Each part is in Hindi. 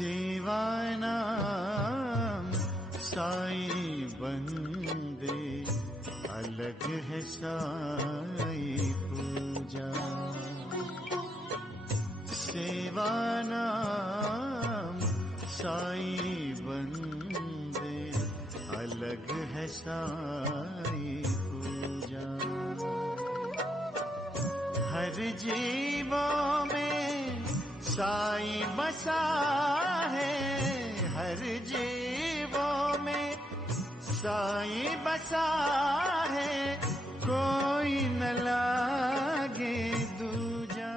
सेवानाम साईं बंदे, अलग है साईं पूजा। सेवानाम साईं बंदे, अलग है साईं पूजा। हर जीवों में साईं बसा है, हर जीवों में साईं बसा है, कोई न लागे दूजा।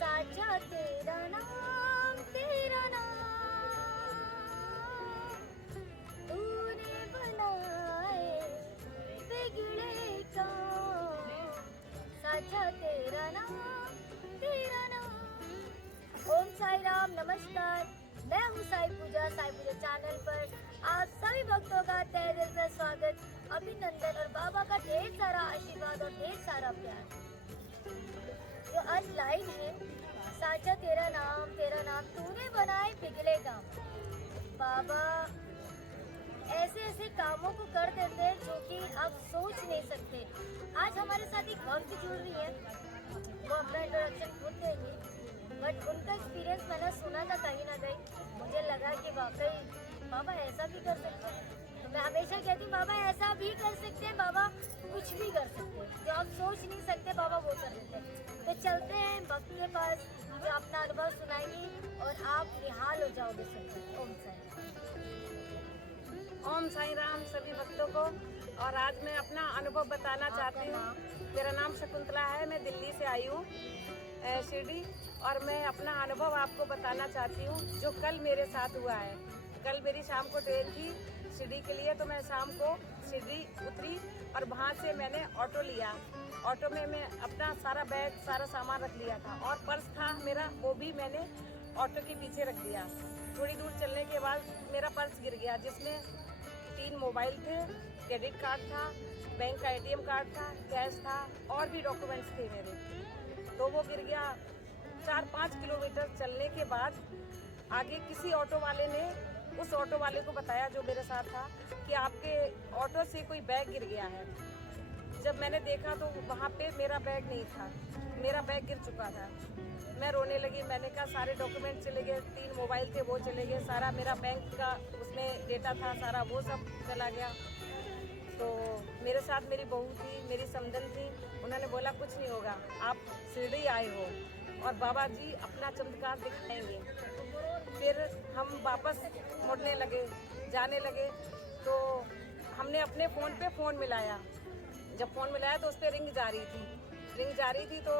साचा तेरा नाम तूने बनाए बिगड़े काम। साचा तेरा नाम। ओम साई राम, नमस्कार। मैं हूँ साई पूजा चैनल पर आप सभी भक्तों का तहे दिल से स्वागत, अभिनंदन और बाबा का ढेर सारा आशीर्वाद और ढेर सारा प्यार। जो आज लाइन है, साचा तेरा नाम तूने बनाए पिघले गाँव। बाबा ऐसे ऐसे कामों को कर देते हैं जो कि आप सोच नहीं सकते। आज हमारे साथ एक भक्त जुड़ रही है, वो अपना इंट्रोडक्शन खुद देंगे, बट उनका एक्सपीरियंस मैंने सुना था कहीं ना कहीं, मुझे लगा कि वाकई बाबा ऐसा भी कर सकते हैं। तो मैं हमेशा कहती हूँ बाबा ऐसा भी कर सकते हैं, बाबा कुछ भी कर सकते हैं, जो आप सोच नहीं सकते बाबा वो कर देते हैं। तो चलते हैं भक्त के पास, जो अपना अनुभव सुनाएंगी और आप निहाल हो जाओगे सुनकर। ओम साई राम सभी भक्तों को। और आज मैं अपना अनुभव बताना चाहती हूँ। मेरा नाम शकुंतला है, मैं दिल्ली से आई हूँ शिरडी, और मैं अपना अनुभव आपको बताना चाहती हूँ जो कल मेरे साथ हुआ है। कल मेरी शाम को ट्रेन थी शिरडी के लिए, तो मैं शाम को शिरडी उतरी और वहाँ से मैंने ऑटो लिया। ऑटो में मैं अपना सारा बैग सारा सामान रख लिया था, और पर्स था मेरा, वो भी मैंने ऑटो के पीछे रख दिया। थोड़ी दूर चलने के बाद मेरा पर्स गिर गया, जिसमें 3 मोबाइल थे, क्रेडिट कार्ड था, बैंक का ATM कार्ड था, कैश था और भी डॉक्यूमेंट्स थे मेरे। तो वो गिर गया। 4-5 किलोमीटर चलने के बाद आगे किसी ऑटो वाले ने उस ऑटो वाले को बताया जो मेरे साथ था कि आपके ऑटो से कोई बैग गिर गया है। जब मैंने देखा तो वहाँ पे मेरा बैग नहीं था, मेरा बैग गिर चुका था। मैं रोने लगी, मैंने कहा सारे डॉक्यूमेंट चले गए, 3 मोबाइल थे वो चले गए, सारा मेरा बैंक का उसमें डेटा था सारा वो सब चला गया। तो मेरे साथ मेरी बहू थी, मेरी समधन थी, उन्होंने बोला कुछ नहीं होगा, आप शिरडी आए हो और बाबा जी अपना चमत्कार दिखाएंगे। फिर हम वापस मुड़ने लगे, जाने लगे, तो हमने अपने फ़ोन पे फ़ोन मिलाया। जब फ़ोन मिलाया तो उस पर रिंग जा रही थी, तो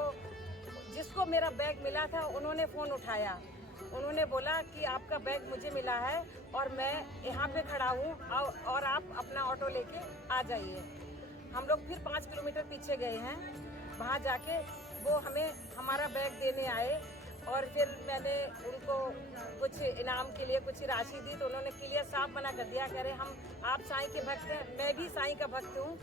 जिसको मेरा बैग मिला था उन्होंने फ़ोन उठाया। उन्होंने बोला कि आपका बैग मुझे मिला है और मैं यहाँ पे खड़ा हूँ और आप अपना ऑटो लेके आ जाइए। हम लोग फिर 5 किलोमीटर पीछे गए हैं, वहाँ जाके वो हमें हमारा बैग देने आए, और फिर मैंने उनको कुछ इनाम के लिए कुछ राशि दी, तो उन्होंने क्लियर साफ मना कर दिया, कह रहे हम आप साईं के भक्त हैं, मैं भी साईं का भक्त हूँ।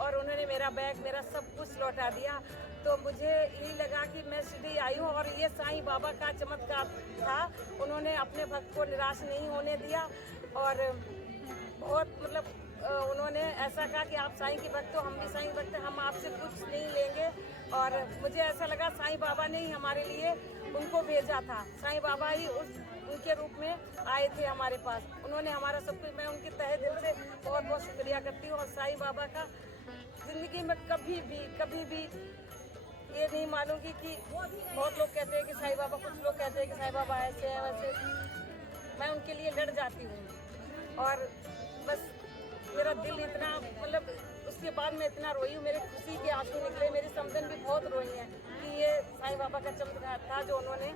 और उन्होंने मेरा बैग मेरा सब कुछ लौटा दिया। तो मुझे यही लगा कि मैं शिरडी आई हूँ और ये साईं बाबा का चमत्कार था। उन्होंने अपने भक्त को निराश नहीं होने दिया, और बहुत मतलब उन्होंने ऐसा कहा कि आप साईं के भक्त हो, हम भी साईं भक्त हैं, हम आपसे कुछ नहीं लेंगे। और मुझे ऐसा लगा साईं बाबा ने ही हमारे लिए उनको भेजा था, साईं बाबा ही उनके रूप में आए थे हमारे पास। उन्होंने हमारा सब कुछ, मैं उनके तहे दिल से बहुत बहुत शुक्रिया करती हूँ। और साईं बाबा का ज़िंदगी में कभी भी ये नहीं मानूंगी कि बहुत लोग कहते हैं कि साईं बाबा, कुछ लोग कहते हैं कि साईं बाबा ऐसे हैं वैसे, मैं उनके लिए लड़ जाती हूँ। और बस मेरा दिल इतना मतलब उसके बाद मैं इतना रोई हूँ, मेरे खुशी के आंसू निकले, मेरी समधन भी बहुत रोई है कि ये साईं बाबा का चमत्कार था जो उन्होंने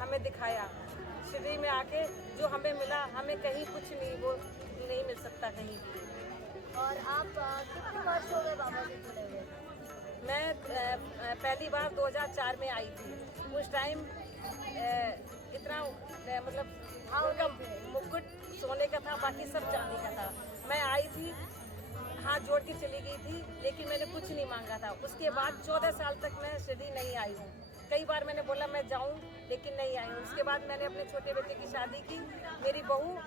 हमें दिखाया। शिरडी में आके जो हमें मिला, हमें कहीं कुछ नहीं, वो नहीं मिल सकता कहीं। और आप कितने वर्ष हो गए बाबा से जुड़े हुए? मैं पहली बार 2004 में आई थी। उस टाइम इतना मतलब उनका मुकुट सोने का था, बाकी सब चांदी का था। मैं आई थी, हाथ जोड़ के चली गई थी, लेकिन मैंने कुछ नहीं मांगा था। उसके बाद 14 साल तक मैं शिरडी नहीं आई हूँ। कई बार मैंने बोला मैं जाऊँ, लेकिन नहीं आई। उसके बाद मैंने अपने छोटे बेटे की शादी की। मेरी बहू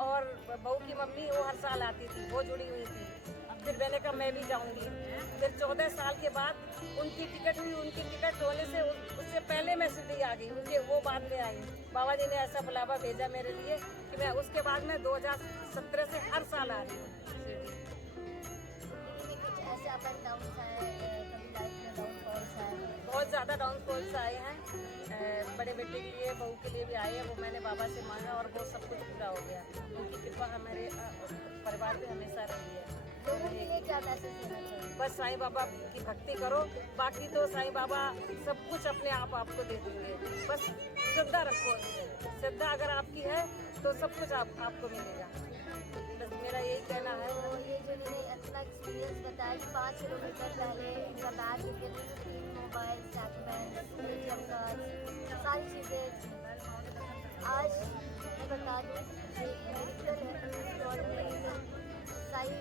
और बहू की मम्मी वो हर साल आती थी, वो जुड़ी हुई थी। फिर मैंने कहा मैं भी जाऊंगी। फिर 14 साल के बाद उनकी टिकट हुई। उनकी टिकट होने से उससे पहले मैं शिरडी आ गई, उनके वो बाद में आई। बाबा जी ने ऐसा बुलावा भेजा मेरे लिए कि मैं उसके बाद में 2017 से हर साल आ रही हूँ शिरडी। जिंदगी में कुछ ऐसे अप एंड डाउन आए, कभी लाइफ में डाउनफॉल्स आए? बहुत ज़्यादा डाउनफॉल्स आए हैं। बड़े बेटे के लिए, बहू के लिए भी आए हैं। वो मैंने बाबा से मांगा और वो सब कुछ पूरा हो गया। उनकी कृपा हमारे परिवार पे हमेशा रही है। लोगों के लिए क्या मैसेज देना चाहिए? बस साईं बाबा की भक्ति करो, बाकी तो साईं बाबा सब कुछ अपने आप आपको दे देंगे। बस श्रद्धा रखो, श्रद्धा अगर आपकी है तो सब कुछ आपको मिलेगा। बस मेरा यही कहना है। तो ये जो मैंने अपना एक्सपीरियंस बताया कि 5 किलोमीटर पहले इनका बैग लेके 3 मोबाइल, डॉक्यूमेंट्स, ATM कार्ड, सारी चीज़ें। आज मैं बता दूँ कि मेडिकल है और साईं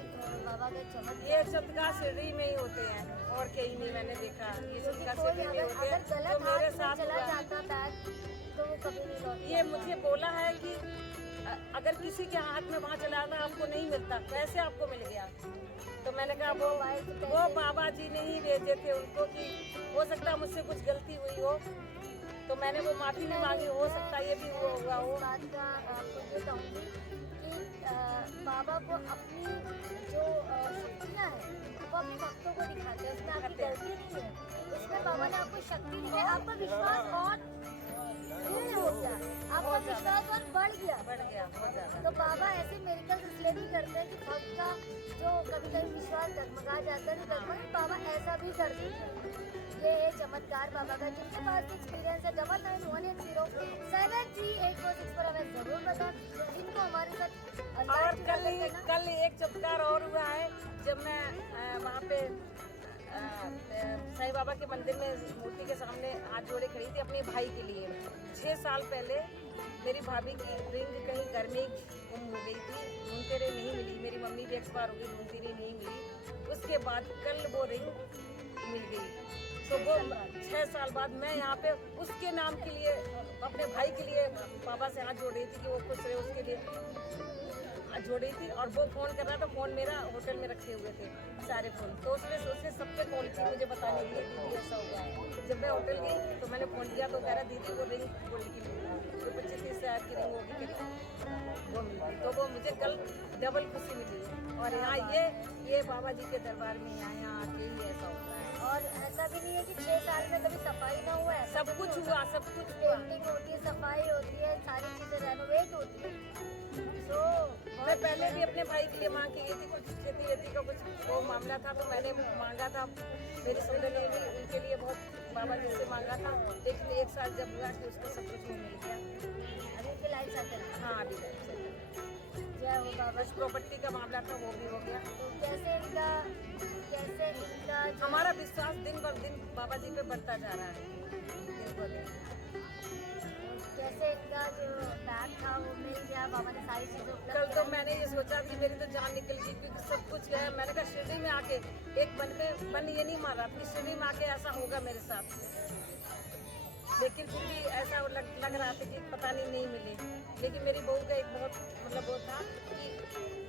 बाबा के चमत्कार। ये चमत्कार शिरडी में ही होते हैं और कहीं नहीं मैंने देखा। ये चमत्कार कोई शिरडी में होते हैं अगर जो गलत मेरे हाथ साथ में चला हुआ है। जाता बैग तो वो कभी नहीं लौटता। ये मुझे बोला है कि अगर किसी के हाथ में वहाँ चला था आपको नहीं मिलता, कैसे आपको मिल गया? तो मैंने कहा वो बाबा जी ने ही भेजे थे उनको कि हो सकता है मुझसे कुछ गलती हुई हो, तो मैंने वो माफ़ी भी मांगी। हो सकता है ये भी हुआ हो। इस बात का आपको ये कहूँगी कि बाबा को अपनी जो शक्तियाँ हैं वो अपने भक्तों को दिखाते हैं, उसमें आपकी गलती नहीं है। उसमें बाबा ने आपको शक्ति दी है, आपका विश्वास और दृढ़ हो गया, आपका विश्वास और बढ़ गया बहुत ज़्यादा। तो बाबा ऐसे मेडिकल इसलिए भी करते हैं कि भक्त का जो कभी कभी विश्वास डगमगा जाता है, नहीं डगमगा, बाबा ऐसा भी कर देते हैं। ये है चमत्कार बाबा का। जिनके पास एक्सपीरियंस है 9918073846 पर हमें जरूर बता। जिनको हमारे साथ और कल एक चमत्कार और हुआ है। जब मैं वहाँ पे साईं बाबा के मंदिर में मूर्ति के सामने हाथ जोड़े खड़ी थी अपने भाई के लिए। 6 साल पहले मेरी भाभी की रिंग कहीं घर में गुम हो गई थी, ढूंढते रहे नहीं मिली। मेरी मम्मी भी एक्सपायर हो गई, ढूंढती रही नहीं मिली। उसके बाद कल वो रिंग मिल गई। तो वो 6 साल बाद मैं यहाँ पे उसके नाम के लिए, अपने भाई के लिए बाबा से हाथ जोड़ रही थी कि वो खुश रहे, उसके लिए हाथ जोड़ रही थी। और वो फ़ोन कर रहा था, फ़ोन मेरा होटल में रखे हुए थे सारे फ़ोन। तो उसने सबसे कॉल की मुझे बताने के लिए, दीदी ऐसा हुआ है। जब मैं होटल गई तो मैंने फ़ोन किया तो कह रहा दीदी वो रिंग गोल्ड की मिली, जो 25-30 हज़ार की रिंग होगी करीब, वो मिली। तो वो मुझे कल डबल खुशी मिली। और यहाँ ये बाबा जी के दरबार में यहाँ आके ही ऐसा होता है। और ऐसा भी नहीं है कि 6 साल में कभी सफाई ना हुआ है, सब कुछ हुआ, सब कुछ हुआ। पेंटिंग होती है, सफाई होती है, सारी चीजें रेनोवेट होती है। तो मैं पहले भी अपने भाई के लिए मांग की गई थी, कुछ खेती वेती का कुछ वो मामला था तो मैंने मांगा था। मेरी सौदर ने भी उनके लिए बहुत बाबा जी से मांगा था। लेकिन 1 साल जब हुआ कि उसको सब कुछ मिल गया। अभी की लाइफ सेटल। हाँ अभी तक जय हो बाबा। कुछ प्रॉपर्टी का मामला था वो भी हो गया। तो कैसे इनका जो हमारा विश्वास दिन ब दिन बाबा जी पे बढ़ता जा रहा है, दिन ब दिन। कैसे इनका जो बैग था वो मिल गया, बाबा ने सारी चीजें उपलब्ध कल तो मैंने ये सोचा कि मेरी तो जान निकल गई क्योंकि सब कुछ है। मैंने कहा शिरडी में आके एक मन ये नहीं मारा कि शिरडी में आके ऐसा होगा मेरे साथ। लेकिन फिर भी ऐसा लग रहा था कि पता नहीं मिली। लेकिन मेरी बहू का एक बहुत मतलब वो था कि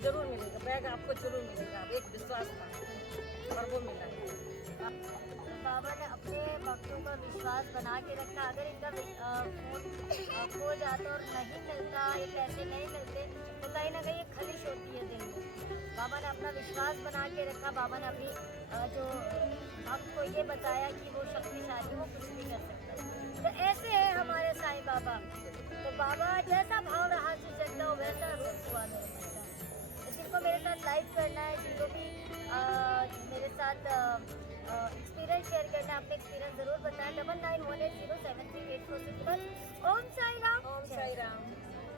जरूर मिलेगा बैग, आपको जरूर मिलेगा, एक विश्वास था और वो मिला। बाबा ने अपने भक्तों का विश्वास बना के रखा। अगर इनका फोन खो जाता और नहीं मिलता, ये पैसे नहीं मिलते तो कहीं ना कहीं एक खलिश होती है दिल में। बाबा ने अपना विश्वास बना के रखा। बाबा ने अपनी जो भक्त को ये बताया कि वो शक्तिशाली, वो कुछ भी कर सकता है। तो ऐसे है हमारे साईं बाबा। तो बाबा जैसा भाव रहा चलता हो वैसा रूप हुआ मेरे साथ। जिनको मेरे साथ लाइव करना है, जिनको भी मेरे साथ एक्सपीरियंस शेयर करना है, अपने एक्सपीरियंस जरूर बताएं। 9918073846 पर। ओम साई राम। ओम साई राम।